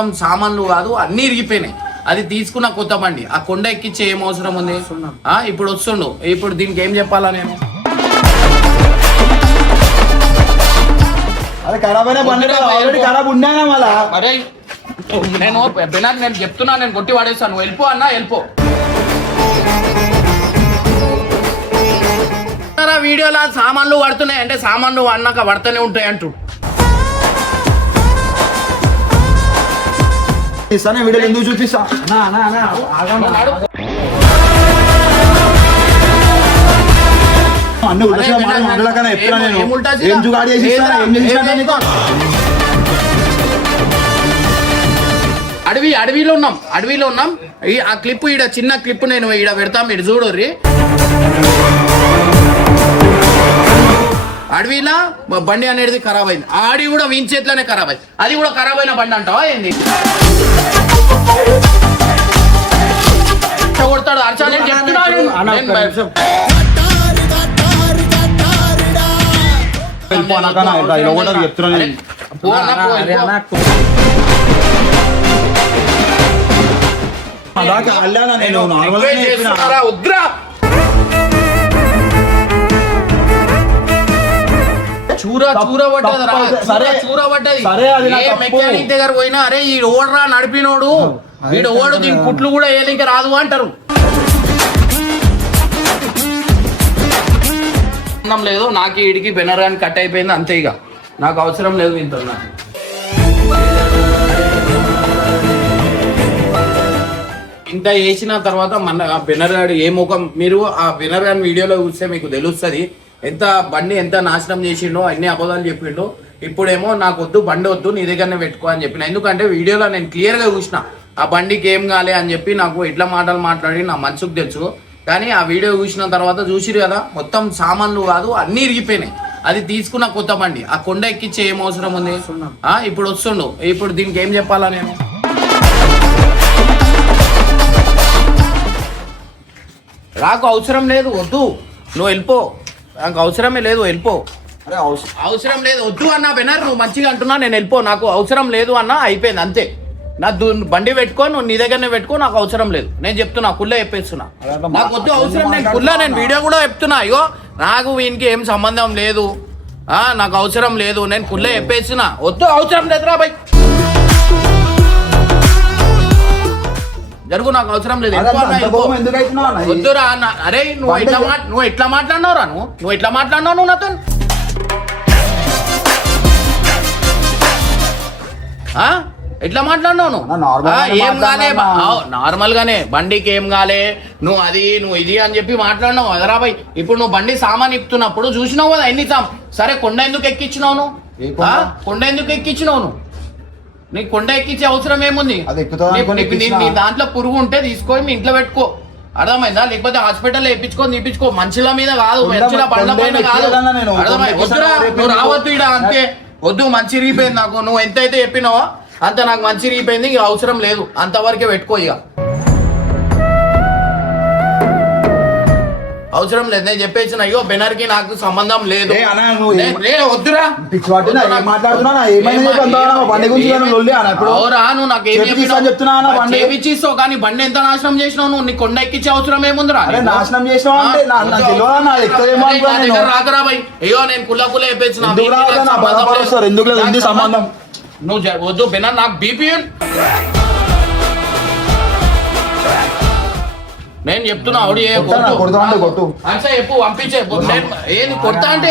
మొత్తం సామాన్లు కాదు అన్ని ఇరిగిపోయినాయి. అది తీసుకున్న కొత్త బండి ఆ కొండ ఎక్కించే ఏం అవసరం ఉంది? ఇప్పుడు వస్తుండు. ఇప్పుడు దీనికి ఏం చెప్పాలా నేను? అరే నేను నేను చెప్తున్నా, నేను కొట్టి వాడేస్తాను. వెళ్ళిపో అన్నా, వెళ్ళిపో. వీడియోలో సామాన్లు పడుతున్నాయి అంటే సామాన్లు అన్నాక పడుతూనే ఉంటాయి అంటూ వీడియోలు ఎందుకు చూపిస్తా? అన్ని ఏం జుగాడి అడవిలో ఉన్నాం. ఆ క్లిప్ ఈడ చిన్న క్లిప్ నేను ఈడ పెడతాం, మీరు చూడర్రి. అడవిలా బండి అనేది ఖరాబ్ అయింది. ఆ అడవి కూడా వీని చేతిలోనే ఖరాబ్ అయింది. అది కూడా ఖరాబ్ అయిన బండి అంటావా ఏంది? కొడతాడు అర్చా. నేను వద్దురా. చూర పడ్డది. మెకానిక్ దగ్గర పోయినా అరే ఈ ఓడరా నడిపినోడు, వీడు ఓడు దీని కుట్లు కూడా వేయాలి ఇంకా రాదు అంటారు. లేదు నాకు ఈడికి బెనరాని కట్ అయిపోయింది అంతే. ఇక నాకు అవసరం లేదు ఇంత. ఇంత వేసిన తర్వాత మన బెనరాడు ఏ ముఖం, మీరు ఆ బెనరాని వీడియోలో చూస్తే మీకు తెలుస్తుంది ఎంత బండి ఎంత నాశనం చేసిండో, అన్ని అబద్ధాలు చెప్పిండో. ఇప్పుడేమో నాకు వద్దు బండి వద్దు, నీ దగ్గరనే పెట్టుకో అని చెప్పిన. ఎందుకంటే వీడియోలో నేను క్లియర్గా చూసిన ఆ బండికి ఏం కాలే అని చెప్పి నాకు ఎట్లా మాటలు మాట్లాడి నా మనసుకు తెలుసు. కానీ ఆ వీడియో చూసిన తర్వాత చూసిరు కదా, మొత్తం సామాన్లు కాదు అన్ని ఇరిగిపోయినాయి. అది తీసుకున్న కొత్త బండి ఆ కొండ ఎక్కించే ఏం అవసరం ఉంది? ఇప్పుడు వస్తుండు. ఇప్పుడు దీనికి ఏం చెప్పాలా నేను? నాకు అవసరం లేదు, వద్దు, నువ్వు వెళ్ళిపో. నాకు అవసరమే లేదు, వెళ్ళిపో. అవసరం లేదు, వద్దు అన్నా బెనర్. నువ్వు మంచిగా అంటున్నా, నేను వెళ్ళిపో. నాకు అవసరం లేదు అన్నా, అయిపోయింది అంతే. నా బండి పెట్టుకో, నువ్వు నీ దగ్గరనే పెట్టుకో. నాకు అవసరం లేదు, నేను చెప్తున్నా, కుళ్ళే చెప్పేస్తున్నా. నాకు వద్దు, అవసరం నేను కుళ్ళ. నేను వీడియో కూడా చెప్తున్నా, అయ్యో నాకు వీనికి ఏం సంబంధం లేదు, నాకు అవసరం లేదు, నేను కుళ్ళే చెప్పేస్తున్నా. వద్దు, అవసరం లేదురా బై, జరుగు, నాకు అవసరం లేదు. వద్దురా అన్న. అరే నువ్వు ఎట్లా మాట్లాడినావురా? నువ్వు ఎట్లా మాట్లాడినావు నువ్వు నాతో? ఎట్లా మాట్లాడినావు నువ్వు? ఏం కాలే, నార్మల్ గానే బండికి ఏం కాలే, నువ్వు అది నువ్వు ఇది అని చెప్పి మాట్లాడినావు అదరా బాయ్. ఇప్పుడు నువ్వు బండి సామాన్ ఇప్పుతున్నప్పుడు చూసినావు కదా ఎన్ని సరే కొండ ఎందుకు ఎక్కించినావు నువ్వు? కొండ ఎందుకు ఎక్కించినావు నువ్వు? నీకు కొండ ఎక్కించే అవసరం ఏముంది? నీ దాంట్లో పురుగు ఉంటే తీసుకొని మీ ఇంట్లో పెట్టుకో, అర్థమైందా? లేకపోతే హాస్పిటల్ వేయించుకొని తీపించుకో. మనుషుల మీద కాదు, మనుషుల బండ్ల పైన కాదు, అర్థమై? వద్దురా, నువ్వు రావద్దు ఇడ అంతే. వద్దు, మంచి ఇరిగిపోయింది నాకు. నువ్వు ఎంత అయితే చెప్పినావో అంత నాకు మంచి ఇరిగిపోయింది, ఇక అవసరం లేదు, అంతవరకే పెట్టుకో. ఇక అవసరం లేదు, నేను చెప్పేసిన. అయ్యో బెనర్ కి నాకు సంబంధం లేదు. వద్దురా, నువ్వు నాకు ఏమిచ్చిస్తావు? కానీ బండి ఎంత నాశనం చేసినావు నువ్వు? నీ కొండ ఎక్కించే అవసరం ఏముందిరా? నాశనం చేసినావు రాకరా బై. అయ్యో నేను కుల్ల చెప్పేసిన. నువ్వు వద్దు బెనర్, నాకు బీపీ. నేను చెప్తున్నా చెప్పు, పంపించే. ఏది కొడతా అంటే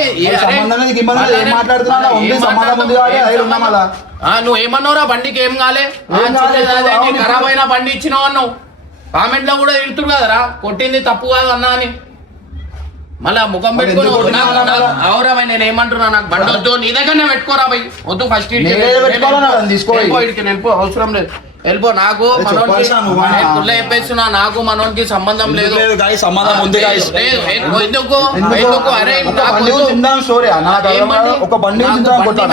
నువ్వు ఏమన్నావురా? బండికి ఏం కాలే, ఖరాబ్ అయిన బండి ఇచ్చినావు అన్నావు. కామెంట్ లో కూడా తిడుతుడు కదరా, కొట్టింది తప్పు కాదు అన్నా అని. మళ్ళా ముఖం పెట్టుకుని అవురా బై, నేను ఏమంటున్నా, నాకు బండి వద్దు, నీ దగ్గరనే పెట్టుకోరా బై. వద్దు, ఫస్ట్ వెళ్ళిపో, అవసరం లేదు, వెళ్ళిపో. నాకు మనోన్కి చెప్పేస్తున్నా, నాకు మనోన్కి సంబంధం లేదు. ఎందుకు? అరే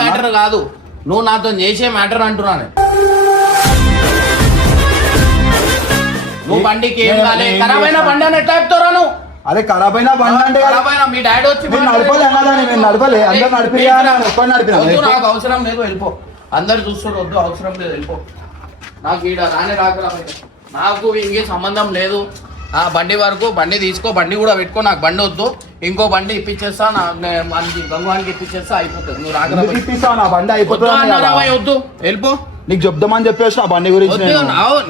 మ్యాటర్ కాదు, నువ్వు నాతో చేసే మ్యాటర్ అంటున్నాను. నువ్వు బండికి ఏం కాలే, ఖరాబ్ అయిన బండి అని ఎట్లా చెప్తారా నువ్వు? అరే ఖరాబ్ అయిన బండి అంటే మీ డాడీ వచ్చి నడపలే, అందరు నడిపి నాకు అవసరం లేదు, వెళ్ళిపో. అందరు చూస్తారు, వద్దు, అవసరం లేదు, వెళ్ళిపో. నాకు ఈడ రాకరా భయ్. నాకు ఇంకే సంబంధం లేదు. ఆ బండి వరకు బండి తీసుకో, బండి కూడా పెట్టుకో, నాకు బండి వద్దు. ఇంకో బండి ఇప్పించేస్తా, మనకి గంగవానికి ఇప్పించేస్తా, అయిపోతుంది. నువ్వు రాకరా భయ్. ఇప్పిస్తావు నా బండి వద్దు అన్నారా భయ్, అయిపోతుంది. వద్దు వెళ్ళిపో. నీకు చెప్దామని చెప్పేసి ఆ బండి గురించి వద్దు,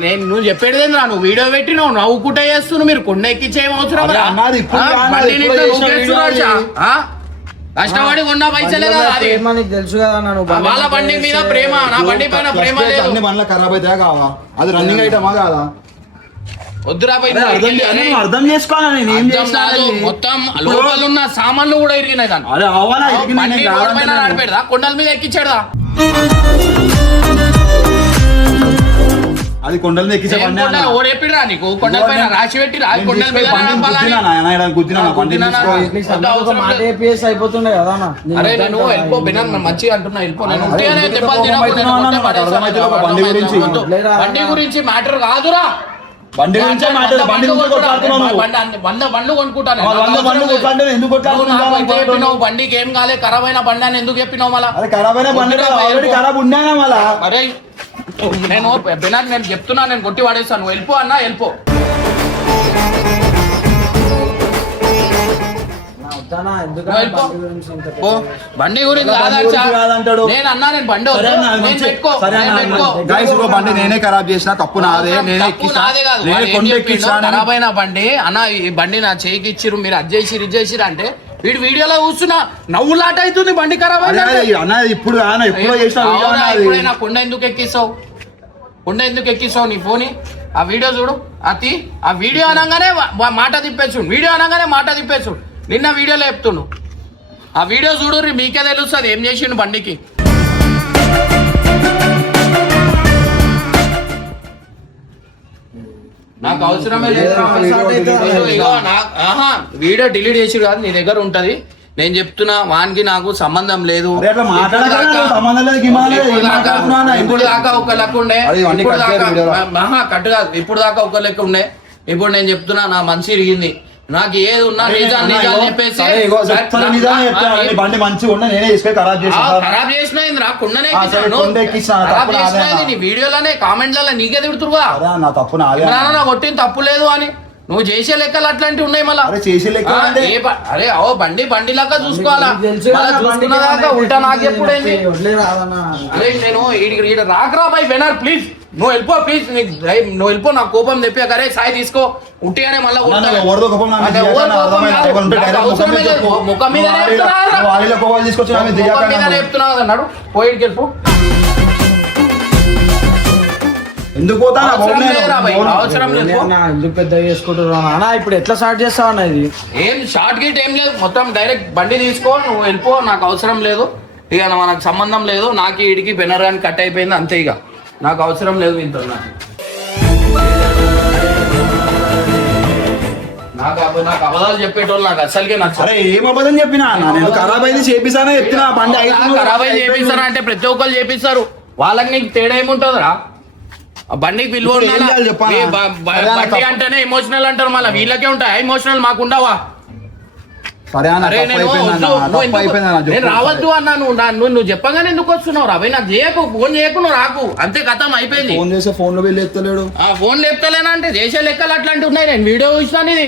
నేను నువ్వు చెప్పేది ఏంద్రా, నువ్వు వీడియో పెట్టి నువ్వు నవ్వుకుంటా చేస్తున్నావు. మీరు కొండ ఎక్కించేం అవసరం అరే రా? అన్నది ఇప్పుడు ఆ, కాదు, బండిని ఇప్పుడు ఇట్లా చేసిన ఊపేస్తున్నాడు వీడియో చా. ఆ? కష్టపడి కొన్న పైసలే కదా అది. ప్రేమ నీకు తెలుసు కదా నన్ను వాళ్ళ బండి మీద ప్రేమ, నా బండి పైన ప్రేమ లేదు. అన్ని బండ్ల ఖరాబ్ అవుతాయా కావా? అది రన్నింగ్ ఐటమా కాదా? వద్దురా భయ్, అరే అర్థం చేసుకోవాలా, నేను ఏం చేసినా అది? మొత్తం లోపల ఉన్న సామాన్లు కూడా ఇరిగినాయి దాన్ని. అరే అవ్వాలా ఇరిగినాయి, బండి నేను రోడ్డు కాదంటే పైన నేను. నడిపేదా, కొండల మీద ఎక్కించాడా? అది కొండల మీద ఎక్కించే బండి అన్న. ఓడెప్పిరా నీకు కొండల పైన రాసి పెట్టి కొండల మీద నడపాలని. ఒక మాట APS అయిపోతుండే కదా అన్న. అరే నేను వెళ్ళిపో బినాన్, మంచిగా అంటున్నా వెళ్ళిపో. నేను ఉట్టిగానే ఎందుకు దెబ్బలు తినకు, కోపం నేను అవుతున్నావు మొత్తం అన్న? పడేస్తాను. అర్థమవుతలేదు ఒక బండి గురించి. వద్దు. బండి గురించి మ్యాటర్ కాదురా. బండి గురించి బండి గురించి కొట్లాడుతున్నావు నువ్వు. వంద బండ్లు కొనుక్కుంటాను. ఆ 100 బండ్లు కొట్లాడితే ఎందుకు కొట్లాడుతున్నావు? నువ్వు బండికి ఏం కాలే, ఖరాబ్ అయిన బండి అని ఎందుకు చెప్పినావు మళ్ళా? అరే ఖరాబ్ అయిన బండి ఆల్రెడీ ఖరాబ్ ఉన్నానా మళ్ళా? అరే నేను బినాన్, నేను చెప్తున్నా, నేను కొట్టి పడేస్తాను. నువ్వు వెళ్ళిపో అన్నా, వెళ్ళిపో. వద్దానా ఎందుకు నువ్వు వెళ్ళిపో. బండి గురించి ఇంత ఓ, బండి గురించి బండి కాదంటా. గురించి కాదంటాడు. నేను అన్నా, నేను బండి వద్దు. సరే అన్న, నేను మంచి- పెట్టుకో, సరే నేను అన్న, పెట్టుకో. గైస్ ఇంకో బండి నేనే ఖరాబ్ చేసిన, తప్పు నాదే, నేనే తప్పు ఎక్కిస్తా, నాదే కాదు. నేనే వాడు ఏం కొండ చెప్పిండు, ఎక్కిస్తా. ఖరాబ్ అయిన బండి అన్న, ఈ బండి నా చేయికి ఇచ్చిర్రు, మీరు అది చేసిరు ఇది చేసిరు అంటే వీడు వీడియోలో కూర్చున్నా నవ్వులాట అవుతుంది. బండి ఖరాబ్ అరే అయిందంటే. అన్న ఇప్పుడు కాదు, ఎప్పుడో చేసిన వీడియో అవునా, అన్న అది. ఇప్పుడైనా కొండ ఎందుకు ఎక్కిస్తావు? కొండ ఎందుకు ఎక్కిస్తావు? నీ ఫోని ఆ వీడియో చూడు, అతి ఆ వీడియో అనగానే మాట తిప్పేచ్చు, వీడియో అనగానే మాట తిప్పేచ్చు. నిన్న వీడియోలో చెప్తున్నాను, ఆ వీడియో చూడు, మీకే తెలుస్తుంది ఏం చేసిండు బండికి. నాకు అవసరమే లేదు. ఇగో ఆహా వీడియో డిలీట్ చేసి కాదు, నీ దగ్గర ఉంటది. నేను చెప్తున్నా, వానికి నాకు సంబంధం లేదు. అరే అట్లా మాట్లాడక సంబంధం లేదు, గిమానం లేదు, ఏం మాట్లాడుతున్నావు అన్న? ఇప్పుడు దాకా ఒక లెక్క ఉండే, అది ఇవన్నీ ఇప్పుడు కట్ దాకా చేయరు కట్టు కాదు, ఇప్పుడు దాకా ఒక లెక్క ఉండే. ఇప్పుడు నేను చెప్తున్నా, నా మనసు ఇరిగింది. నాకు ఏది ఉన్నా నిజాలు నిజాలు చెప్పేసి సరే, ఇగో చెప్తాను, నిజాలు చెప్తాను. నీ బండి మంచిగా ఉండే, నేనే తీసుకొని ఖరాబ్ చేసిన. ఖరాబ్ చేసినది రా, కొండనే ఆ, సరే, కొండ ఎక్కించిన, ఖరాబ్ తప్పు నాదే చేసినది అన్న. నీ వీడియోలోనే కామెంట్లలో నీకే తిడుతురుగా. అరే నా తప్పు నాదే అన్న. నా కొట్టిన తప్పు లేదు అని. నువ్వు చేసే లెక్కలు అట్లాంటివి ఉన్నాయి మళ్ళా. అరే చేసే లెక్క ఆ, అంటే అరే ఓ బండి లాగా చూసుకోవాలా? తెలుసు మళ్ళా కదా బండికి చూసుకున్నదాకా ఉల్టా నాకు ఎప్పుడైంది? వదిలే రాదన్నా. అరే నేను ఈడ రాకరా బై వెనర్ ప్లీజ్, నువ్వు వెళ్ళిపో ప్లీజ్. నువ్వు వెళ్ళిపో, నాకు కోపం తెప్పాక అరే సాయి తీసుకో ఉట్టిగానే మళ్ళీ అన్న, ఎవరిదో కోపం నా మీద అంటే చేయకు, ఎవరి నాకు కోపం అర్థమైంది. కాదు. ఎవరు ఉంటే నాకు డైరెక్ట్ ముఖం అవసరమే మీద లేదు. చెప్పు. ముఖం మీద నువ్వు చెప్తున్నా కదా. నువ్వు ఆలీలో కోపాలు తీసుకొచ్చి నా మీద ముఖం చేయకు మీద అన్న. చెప్తున్నావు కదా, నడు పోయిడికి వెళ్ళిపో. ఎందుకు పోతా నా అవసరం బాగున్నాయి, లేదురా భయ్, బాగున్నాయి. అవసరం లేదు పో. అన్నా, ఎందుకు పెద్ద చేసుకుంటున్నావు అన్న? ఇప్పుడు ఎట్లా స్టార్ట్ చేస్తావు అన్న ఇది? ఏం షార్ట్ గిట్ ఏం లేదు, మొత్తం డైరెక్ట్ బండి తీసుకో, నువ్వు వెళ్ళిపో, నాకు అవసరం లేదు. ఇక మనకు సంబంధం లేదు. నాకు ఈడికి బెనర్ కానీ కట్ అయిపోయింది అంతే. ఇక నాకు అవసరం లేదు ఇంత. నాకు అబద్ధాలు చెప్పేటోళ్ళు నాకు అసలుకే నచ్చదు. అరే ఏం అబద్ధం చెప్పినా అన్న, నేను ఖరాబ్ అయింది చేపిస్తానే చెప్తున్నా, బండి అయితే ఖరాబ్ అయి చేపిస్తారా అంటే ప్రతి ఒక్కరు చేపిస్తారు. వాళ్ళకి నీకు తేడా ఏముంటుందిరా? ఆ బండికి విలువ ఇప్పుడు ఏం ఉండాలా? చేయాలి చెప్పాలా? ఈ అరే అన్న, బండి అంటేనే ఎమోషనల్ అంటారు, మళ్ళీ వీళ్ళకే ఉంటాయి ఎమోషనల్, మాకు ఉండవా? సరే అన్న, అరే తప్పు నేను అయిపోయింది అన్న, వద్దు, నువ్వు తప్పు అయిపోయింది అన్న, ఎందుకు- నేను చెప్పు. రావద్దు అన్నా, నువ్వు చెప్పగానే ఎందుకు వస్తున్నావు రా? నాకు చేయకు, ఫోన్ చేయకు, నువ్వు రాకు, అంతే కథం అయిపోయింది. ఫోన్ చేస్తే ఫోన్ లో వెళ్ళి ఎత్తలేడు. ఆ ఫోన్ లేపుతలేనా అంటే చేసే లెక్కలు అట్లాంటివి ఉన్నాయి. నేను వీడియో చూసినాను, ఇది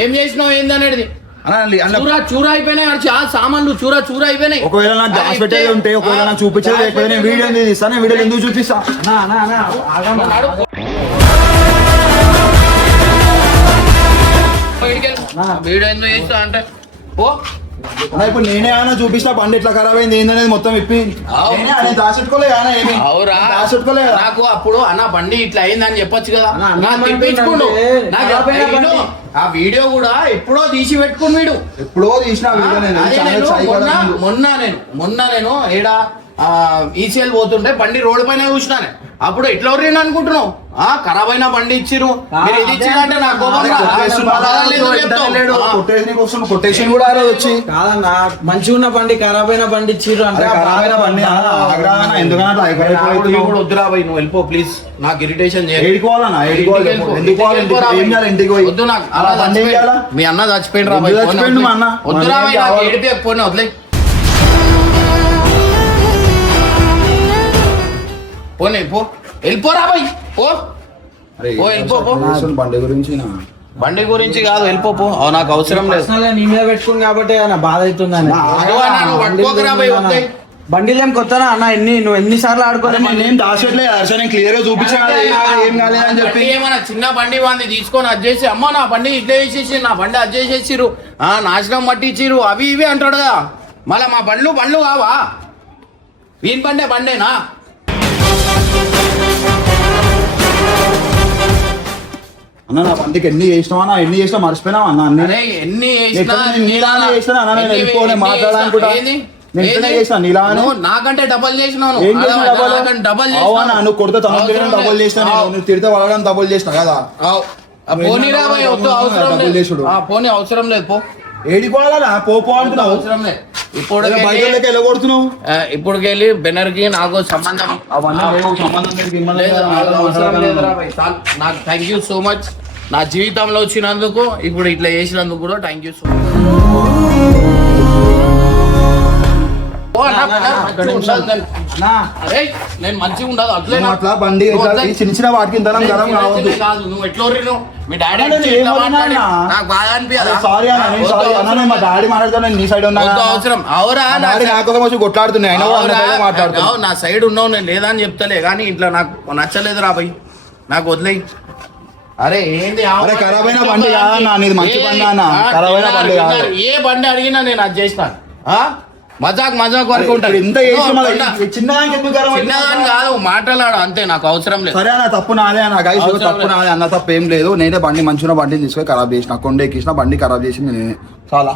ఏం చేసినావు ఏందనేది. అన్న అన్న, చూర అయిపోయినాయి, ఆ సామాన్లు చూర అయిపోయినాయి. ఒకవేళ నాకు దాచి పెట్టేది ఉంటే, ఒకవేళ నాకు చూపించేది లేకపోతే నేను వీడియో ఎందుకు తీస్తాను? నేను వీడియో ఎందుకు చూపిస్తా? అన్నా, అన్నా, అన్నా, ఆగమ్మా. వీడియో ఎందుకు చేస్తా అంటే పో. అన్న, ఇప్పుడు నేనే ఆయన చూపిస్తా బండి ఎట్లా ఖరాబ్ అయింది ఏందనేది మొత్తం ఇప్పి. అవు. నేనే ఆయన దాచెట్టుకోలే ఆయన ఏమి అవురా, దాచెట్టుకోలే కదా. నాకు అప్పుడు అన్న బండి ఇట్లా అయిందని చెప్పొచ్చు కదా. అన్న, నాకు అన్న తెప్పించుకోండు. ఏమంటుందంటే, నాకు ఖరాబ్ అయిన విను, బండి. ఆ వీడియో కూడా ఎప్పుడో తీసి పెట్టుకుని వీడు. ఎప్పుడో తీసిన వీడియో నేను అదే ఛానల్ నేను సాయి కదా ముందు. మొన్న నేను ఈడ ఈసీఎల్ పోతుంటే బండి రోడ్డు పైన చూసినానే. అప్పుడు ఎట్లా ఎవరైనా అనుకుంటున్నావు? ఖరాబ్ అయిన బండి ఇచ్చిరు, మీరు ఇది ఇచ్చిరంటే నా కోపం అరే రా. కొట్టేసిన అబద్ధాలు ఎందుకు చెప్తావు? లేడు, కొట్టేసిన కోసం కొట్టేషన్ కూడా ఆ రోజు వచ్చి. కాదన్నా, మంచిగా ఉన్న బండి ఖరాబ్ అయిన బండి ఇచ్చిర్రు అంటే అరే ఖరాబ్ అయిన బండి ఆగ్రా అన్న, ఎందుకన్నా అట్లా అయిపోయిపోతున్నావు? ఇప్పుడు వద్దురా భయ్, నువ్వు వెళ్ళిపో ప్లీజ్. నాకు ఇరిటేషన్ చేయకు. ఏడుకోవాలన్నా, ఏడుకోవాలి. ఇంటికి వెళ్ళిపో. ఎందుకు పోవాలి? ఇంటికి ఏం చేయాలి? ఇంటికి పోయి వద్దు నాకు అలా అన్న బండి ఏం చేయాలా? మీ అన్న చచ్చిపోయిండు రా ఎందుకు భయ్, చచ్చిపోయిండు మా అన్న? వద్దురా మన భయ్, ఏం నాకు కావాలి? ఏడిపియకపోయినా వదిలే. పోనీ పో వెళ్ళిపోరా బాయ్ ఓ ఓ వెళ్ళిపో పో. బండి గురించి బండి గురించి కాదు వెళ్ళిపో నాకు అవసరం లేదు. పర్సనల్ నీ మీద పెట్టుకుని కాబట్టి అన్న బాధ అవుతుందని నువ్వు అన్నా, నువ్వు పట్టుకోకరా బాయ్ వద్దాయి. బండిలు ఏం కొత్తనా అన్న నువ్వు ఎన్నిసార్లు ఆడుకోలేదు నేనేం దాచట్లే హర్ష, నేను క్లియర్ గా చూపించాను కదా, ఏం కాలేదు అని చెప్పి. బండి ఏమన్నా చిన్న బండి వాడిని తీసుకొని అది చేసి అమ్మ నా బండి ఇట్లా చేసేసి నా బండి అది చేసేసిరు నాశనం పట్టించిరు అవి ఇవి అంటాడు కదా. మళ్ళీ మా బండ్లు కావా వీని బండేనా అన్న నా బండికి ఎన్ని చేసినావా, ఎన్ని చేసినా మర్చిపోయినావా అన్న అన్ని. అరే ఎన్ని ఎక్కడ నేను నీలానే చేసినా అన్న, నేను వెళ్ళిపోలే మాట్లాడాలనుకుంటా. నేను ఇట్లనే చేసినా నీలానే. నాకంటే డబల్ చేసినావు ఏం చేసినా డబల్ అవునా, నువ్వు కొడితే తన డబుల్ చేసినా, నువ్వు తిడితే వాళ్ళని డబుల్ చేసినా కదా. పోనీ రాబాయ్ వద్దు అవసరం లేదు పోనీ అవసరం లేదు పో. ఏడిపోవాలా పో అంటున్నావు, అవసరం లేదు ఇప్పుడు బయటకి ఎలా కొడుతున్నావు. ఇప్పుడుకి వెళ్ళి బెనర్కి నాకు సంబంధం అవన్నీ లేవు, సంబంధం లేదు, గిమ్మంధం లేదు, లేదు, అవసరం లేదురా భయ్. నాకు థ్యాంక్ యూ సో మచ్ నా జీవితంలో వచ్చినందుకు ఇప్పుడు ఇట్లా చేసినందుకు కూడా థ్యాంక్ యూ సో మచ్. అరే నేను మంచిగా ఉండదు అట్లే నువ్వు అట్లా బండి ఇట్లా ఈ చిన్న చిన్న వాటికి ఇంతనం గరం కావద్దు. కాదు నువ్వు ఎట్లా ఊరిను? మీ డాడీ అన్న, నేను ఏం మాట్లాడినా? నాకు బాధ అనిపించదా? సారీ అన్న, నేను సారీ అన్న, నేను మా డాడీ మాట్లాడతాను, నేను నీ సైడ్ ఉన్నా. వద్దు అవసరం అవురా నా డాడీ నా కోసం వచ్చి కొట్లాడుతున్నాయి, అయినా కూడా నా సైడ్ మాట్లాడుతున్నా. అవును, నా సైడ్ ఉన్నావు నేను లేదా అని చెప్తలే కానీ ఇట్లా నాకు నచ్చలేదు రా భయ్ నాకు వదిలేయి. అరే ఏంది అరే ఖరాబ్ అయిన బండి కాదన్నా, నీది మంచి బండి అన్న, ఖరాబ్ అయిన బండి కాదు. ఏ బండి అడిగినా నేను అది చేస్తాను. మజాక్ వరకు ఉంటుంది. ఇంత చేసి మళ్ళీ చిన్నదానికి ఎందుకు ఖరాబ్ అవుతుంది? చిన్నదాన్ని కాదు మాట్లాడాడు అంతే నాకు అవసరం లేదు. సరే అన్న, తప్పు నాదే అన్న, గైస్ తప్పు నాదే అన్న, తప్పు ఏం లేదు. నేనే బండి మంచిగా బండిని తీసుకొని ఖరాబ్ చేసిన, కొండ ఎక్కిసిన బండి ఖరాబ్ చేసింది నేనే. చాలా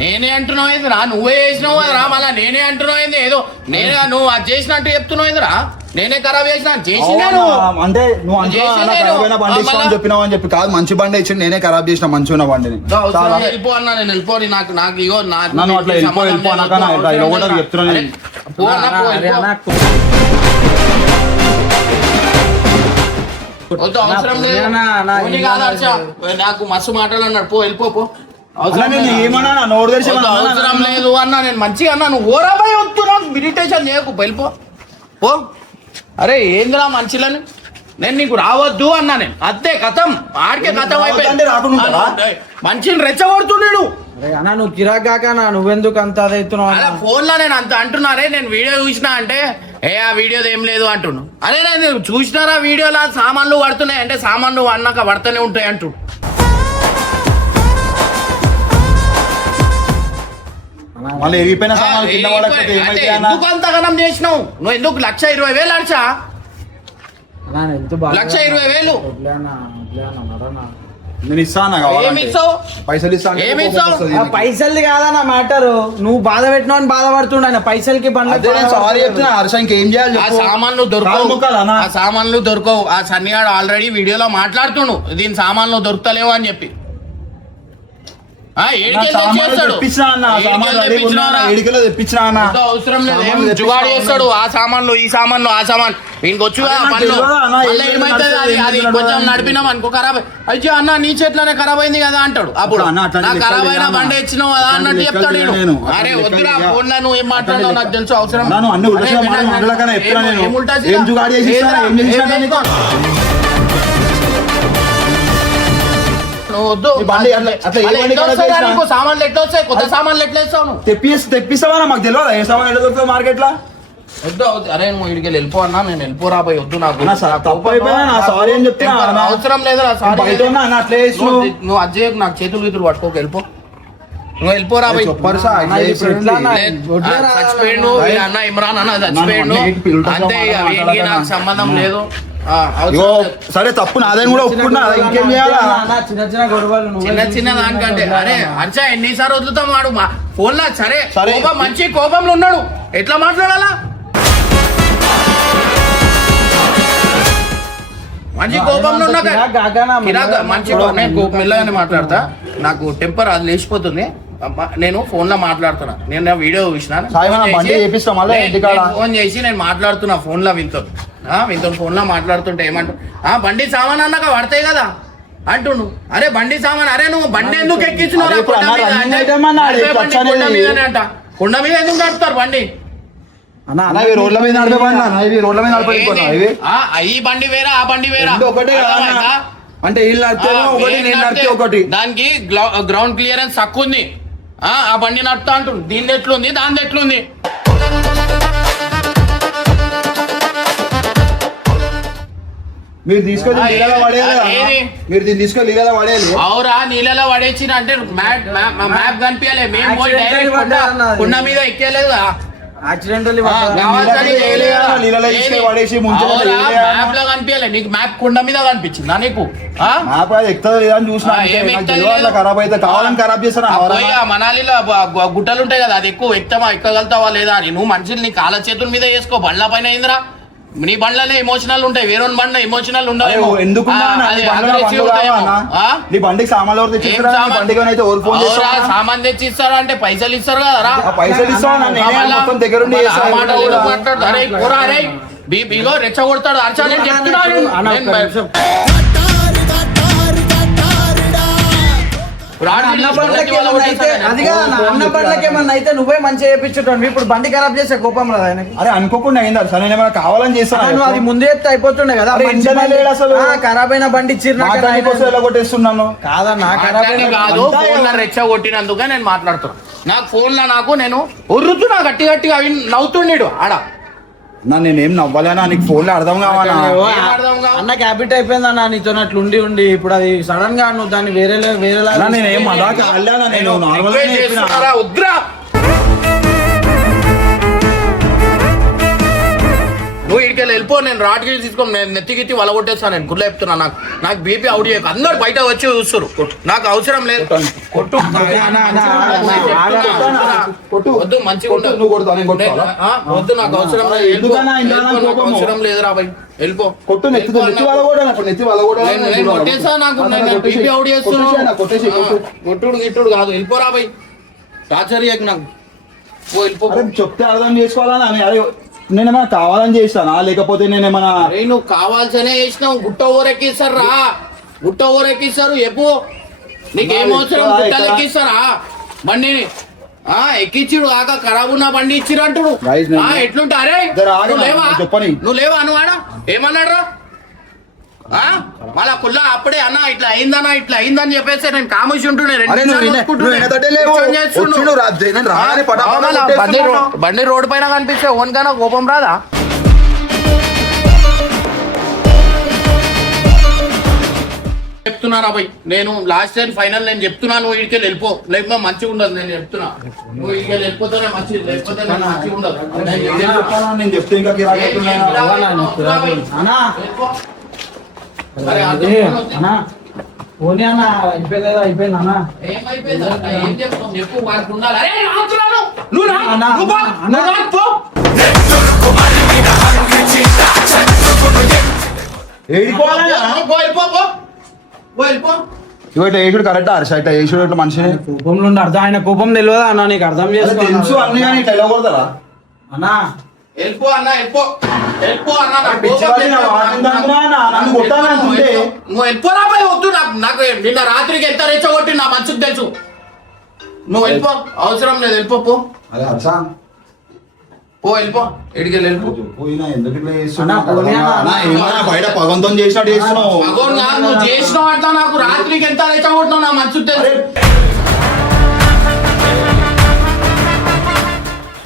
నేనే అంటున్నావు ఏందిరా? నువ్వే చేసినావు కదరా మళ్ళా నేనే అంటున్నావు ఏంది? ఏదో నేనే నువ్వు అది చేసినట్టు చెప్తున్నావు ఏందిరా? నేనే ఖరాబ్ చేసిన చేసినాను అంటే నువ్వు ఖరాబ్ అయిన బండి ఇస్తామని చెప్పినావు అని చెప్పి కాదు, మంచి బండి ఇచ్చి నేనే ఖరాబ్ చేసిన మంచి ఉన్న బండిని. వెళ్ళిపో అన్నా నేను వెళ్ళిపోని నాకు ఇగో నన్ను అట్లా వెళ్ళిపో అన్నాక ఇలా కూడా చెప్తున్నాను. అవసరం లేదు నాకు మస్తు మాటలు అన్నాడు పో వెళ్ళిపో ఏమన్నా నోరు తెరిచి అవసరం లేదు అన్నా నేను మంచిగా అన్నా నువ్వు ఓరాబాయి వస్తున్నావు మెడిటేషన్ చేయకు వెళ్ళిపో పో. అరే ఏందిరా మంచిలని నేను నీకు రావద్దు అన్నా నేను అంతే కథం ఆడికే కథం అయిపోయింది. మంచిని రెచ్చగొడుతున్నాడు అన్న నువ్వు కిరాక్ కాక నువ్వెందుకు అంత అదైతున్నావు? అలా ఫోన్ లో నేను అంత అంటున్నారే నేను వీడియో చూసినా అంటే ఆ వీడియోది ఏం లేదు అంటున్నాను. అరే నేను చూసినారా వీడియోలో సామాన్లు పడుతున్నాయి అంటే సామాన్లు అన్నాక పడుతూనే ఉంటాయి అంటు. మళ్ళీ ఎగిపోయిన ఎందుకు అంతగానం చేసినావు నువ్వు? ఎందుకు 1,20,000 అడిచా? 1,20,000 నేను ఇస్తాను పైసలు ఇస్తాను. పైసలు కాదన్న మ్యాటర్, నువ్వు బాధ పెట్టినావు బాధపడుతుండ ఆయన పైసలకి సారీ చెప్తున్నా హర్ష, ఇంకేం చేయాలి? ఆ సామాన్లు దొరకవు. ఆ సన్నిగాడు ఆల్రెడీ వీడియోలో మాట్లాడుతుండు దీని సామాన్లు దొరుకుతలేవు అని చెప్పి. అవసరం లేదు ఏం జుగాడు చేస్తాడు ఆ సామాన్లు ఈ సామాన్లు ఆ సామాన్ వీనికి వచ్చు ఏమైతుంది అది కొంచెం నడిపినాం అనుకో ఖరాబ్ అయ్యో అన్న నీ చేతిలోనే ఖరాబ్ అయింది కదా అంటాడు. అప్పుడు ఖరాబ్ అయిన బండి ఇచ్చినావు కదా అన్నట్టు చెప్తాడు. అరే వద్దురా ఫోన్ లో నువ్వు ఏం మాట్లాడావు నాకు తెలుసు అవసరం సామాన్లు ఎట్లా వస్తాయి? కొత్త సామాన్లు ఎట్లా ఇస్తావు? తెప్పిస్తావా? మాకు తెలియదు ఏ సామాన్ ఎట్లా దొరుకుతుంది మార్కెట్ లో. వద్దు అరే నువ్వు ఇడికి వెళ్ళిపో అన్నా నేను వెళ్ళిపోరా పోయి వద్దు నాకు సారీ అని చెప్తున్నా అవసరం లేదు అట్లే నువ్వు అజ్జయ్యకు నాకు చేతులు గీతులు పట్టుకోక వెళ్ళిపో నువ్వు వెళ్ళిపోరా పోయి. చచ్చిపోయిండు అన్న ఇమ్రాన్ అన్న చచ్చిపోయిండు అంతే ఇక వీటికి నాకు సంబంధం లేదు. సరే తప్పు నాదని కూడా ఒప్పుకున్నా, ఇంకేం చేయాలా? చిన్న దానికంటే అరే హర్ష ఎన్నిసార్లు వదులుతాం వాడు ఫోన్ లో. సరే కోపం మంచి కోపంలో ఉన్నాడు ఎట్లా మాట్లాడాలా? మంచి కోపంలో ఉన్నాక మంచి మెల్లగానే మాట్లాడతా. నాకు టెంపర్ అది లేచిపోతుంది. నేను ఫోన్ లో మాట్లాడుతున్నా. నేను వీడియో చూసిన ఫోన్ చేసి నేను మాట్లాడుతున్నా ఫోన్ లో వింతో ఫోన్ లో మాట్లాడుతుంటే ఏమంటు బండి సామాన్ అన్నాక పడతాయి కదా అంటుండు. అరే బండి సామాన్ అరే నువ్వు బండి ఎందుకు ఎక్కించున్నావు? కొండ మీద ఎందుకు నడుపుతారు బండి? అన్న అన్న ఇవి రోడ్ల మీద నడిపే బండి అన్న, ఇవి రోడ్ల మీద నడిపే బండి అన్న, ఇవి ఈ బండి వేరా ఆ బండి వేరా రెండు ఒకటే కదా అన్న? అర్థమైందా? అంటే వీళ్ళు నడితే ఒకటి, నేను నడితే ఒకటి. దానికి గ్రౌండ్ క్లియరెన్స్ తక్కువ ఉంది. ఆ బండి నడుపుతా అంటుంది. దీని ఎట్లుంది దాని ఎట్లుంది? మీరు తీసుకొని నీళ్ళలో పడేయాలి కదా అన్న? ఏది? మీరు దీన్ని తీసుకొని నీళ్ళలో పడేయాలి. అవురా నీళ్ళలో పడేసిన అంటే మ్యాప్ కనిపించలే. మేము పోయి Accident డైరెక్ట్ పడ్డా అన్నది. కుండ మీద ఎక్కేలేదు యాక్సిడెంటల్లీ కావాల్సని చేయలేదు కదా. నీళ్ళలో తీసుకొని పడేసి ముంచెలో అవురా, వేయాలి అన్న. మ్యాప్ లో కనిపించలే నీకు. మ్యాప్ కుండ మీద కనిపించిందా నీకు? మ్యాప్ అది ఎక్కుతుందో లేదా అని చూసినా అంతే. ఏమి నాకు ఎక్కుతుంది తెలియదు అట్లా లేదు. ఖరాబ్ అయితే కావాలని ఖరాబ్ చేస్తాను పోయి ఆ మనాలిలో గుట్టలు ఉంటాయి కదా, అది ఎక్కువ ఎక్కగలుగుతావా లేదా అని. నువ్వు మనుషులు నీ కాళ్ళ చేతుల మీద వేసుకో. బండ్ల పైన ఏందిరా, నీ బండ్లనే ఎమోషనల్ ఉంటాయి, వేరే బండ్ల ఎమోషనల్ ఉండవు. ఎందుకు నీ బండికి సామాన్లు ఎవరు తెచ్చిస్తారా? నీ బండికి అయితే ఎవరు ఫోన్ చేస్తారా? సామాన్ తెచ్చి ఇస్తారా అంటే పైసలు ఇస్తారు కదా. ఆ పైసలు ఇస్తావా? నేనే మొత్తం దగ్గరుండి చేస్తా. అరే పోరా అరే బీబీగో రెచ్చగొడతాడు. అర్చా నేను చెప్తున్నాను. అది కాదు అన్న బండ్లకి ఏమన్నా అయితే నువ్వే మంచిగా చేయించుంటావు. ఇప్పుడు బండి ఖరాబ్ చేసే కోపం రాదు ఆయనకి. అరే అనుకోకుండా అయిందా సార్? నేను ఏమైనా కావాలని చేస్తాను. నువ్వు అది ముందే ఎత్తే అయిపోతుండే కదా. అరే మంచి ఇంటనే బండి. లేడు అసలు. ఖరాబ్ అయిన బండి ఇచ్చిర్రు కొట్టేస్తున్నాను. కాదన్నా ఖరాబ్ అట్లని అయిన కాదు, ఫోన్ లో రెచ్చగొట్టినందుకే నేను మాట్లాడుతున్నా. నాకు ఫోన్ లో నేను ఉర్రుతున్నా గట్టి గట్టిగా అవి నవ్వుతుండేడు ఆడ. నేనేం నవ్వాలన్నా? నీకు ఫోన్ లో అర్థం కావాలా? ఏం అర్థం కావు? అన్న హ్యాబిట్ అయిపోయిందన్న నీతో అట్లా ఉండి ఇప్పుడు అది సడన్ గా నువ్వు దాన్ని వేరేలా అన్నా, నేనేం అలా కాలేనా? నేను నార్మల్ రిక్వెస్ట్ చేస్తున్నారా? వద్దురా. నువ్వు ఇక్కడికి వెళ్ళిపో. నేను రాడ్కి తీసుకోను. నేను నెత్తికి వలగొట్టేస్తాను. నేను గుర్లు చెప్తున్నా. నాకు బీపీ అవుట్ చేయకు. అందరు బయట వచ్చి చూస్తారు. నాకు అవసరం లేదు. కొట్టు. వద్దు మంచిగా ఉండదు. నువ్వు కొడతావు, నేను కొట్టాలా? వద్దు నాకు అవసరం లేదు. ఎందుకన్నా ఇంత నాకు కోపము? అవసరం లేదురా బాయ్. వెళ్ళిపో. కొట్టు, నెత్తి వలగొడాలి. నెత్తి వలగొడాలి. నేను కొట్టేసా. నాకు నేను బీపీ అవుట్ చేస్తున్నాను. కొట్టుడు గిట్టుడు కాదు. వెళ్ళిపోరా బాయ్. టార్చర్ చేయకు నాకు. వెళ్ళిపో. అరే చెప్తే అర్థం చేసుకోవాలా? అరే నేనేమైనా కావాలని చేస్తానా లేకపోతే నేనేమైనా? అరే నువ్వు కావాల్సనే చేసినావు. గుట్ట ఊరెక్కిస్తారు రా. గుట్ట ఊరెక్కిస్తారు. ఎప్పు నీకేమవసరం? గుట్టలు ఎక్కిస్తారా బండిని? ఎక్కిచ్చిడు కాక ఖరాబ్ ఉన్న బండి ఇచ్చిరంటుడు. ఎట్లుంటా? అరే నువ్వు లేవా? నువ్వు లేవా? నువ్వు ఆడ ఏమన్నాడు రా? మళ్ళా కుల్లా అప్పుడే అన్న ఇట్లా అయిందన్నా ఇట్లా అయిందని చెప్పేసి నేను కామేసి బండి రోడ్డు పైన కనిపిస్తే ఓన్ కన్నా కోపం రాదా? చెప్తున్నారా భయ్, నేను లాస్ట్ టైం ఫైనల్ నేను చెప్తున్నాను. నువ్వు ఇడికెళ్ళి వెళ్ళిపో. లేకపోతే మంచిగా ఉండదు. నేను చెప్తున్నా నువ్వు ఇడికెళ్ళి వెళ్ళిపోతేనే మంచిది, లేకపోతే నాకు మంచిగా ఉండదు. నేను చెప్తే ఇంకా పోనీ అన్న అయిపోయిందా? అయిపోయింది అన్న. ఏం చెప్తాం చెప్పు. వాడికి ఉండాలి. అరే రాత్రులను నువ్వు రా. నువ్వు పో. నువ్వు రా, పో. ఏసుడు కరెక్ట్ హర్ష ఇట్లా ఏసుడు ఇట్లా మనిషిని కోపంలో అర్థం. ఆయన కోపం తెలియదా అన్న? నీకు అర్థం తెలుసు చేసుకో అన్ని కానీ ఇట్లా వెళ్ళకూడదా అన్నా. వెళ్ళిపో అన్న. వెళ్ళిపో. వెళ్ళిపో అన్న. నన్ను కొట్టాలంటుంటే నువ్వు వెళ్ళిపోరా పోయి. వద్దు నాకు నిన్న రాత్రికి ఎంత రెచ్చగొట్టి నా మంచికి తెలుసు. నువ్వు వెళ్ళిపో. అవసరం లేదు. వెళ్ళిపో. అరే హర్ష పో. వెళ్ళిపో. ఎడికెళ్ళి వెళ్ళిపో. పోయినా ఎందుకు ఇట్లా చేస్తున్నావు? ఏమైనా బయట పగంతం చేసినట్టు చేస్తున్నావు. నువ్వు చేసినావు అట్లా. నాకు రాత్రికి ఎంత రెచ్చగొట్టినావు నా మంచికి తెలుసు.